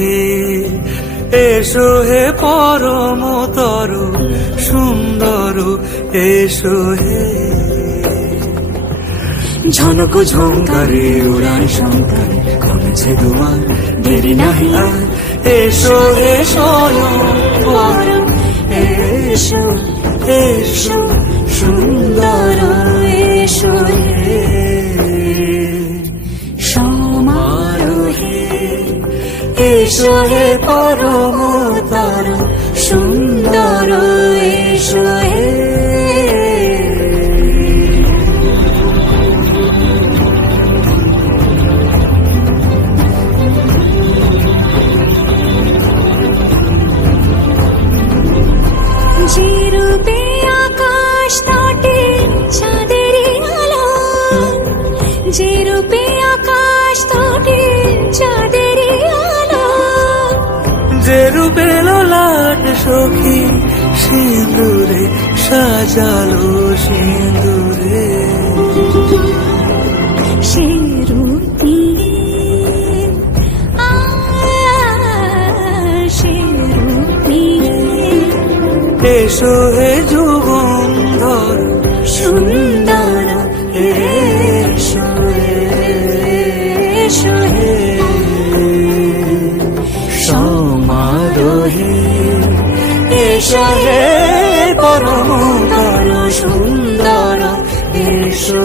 হে এসো হে পরমতর সুন্দর এসো হে। ঝনক ঝঙ্কারে উড়ান শঙ্কারে কমেছে দুয়ার দেরি নাহি আর এসো হে স্বয়ংবর এসো এসো সুন্দর এসো হে সমারোহে এসো হে পরমতর সুন্দর এসো হে। যে রূপে আকাশ তটে চাঁদেরই আলো, যে রূপে আকাশ তটে চাঁদেরই আলো, যে রূপে ললাট সখী সিঁদুরে সাজালো সিঁদুরে, সে রূপী এসো হে যুগন্ধর সুন্দর এসো এসো হে সমারোহে এসো হে পরমতর সুন্দর এসো।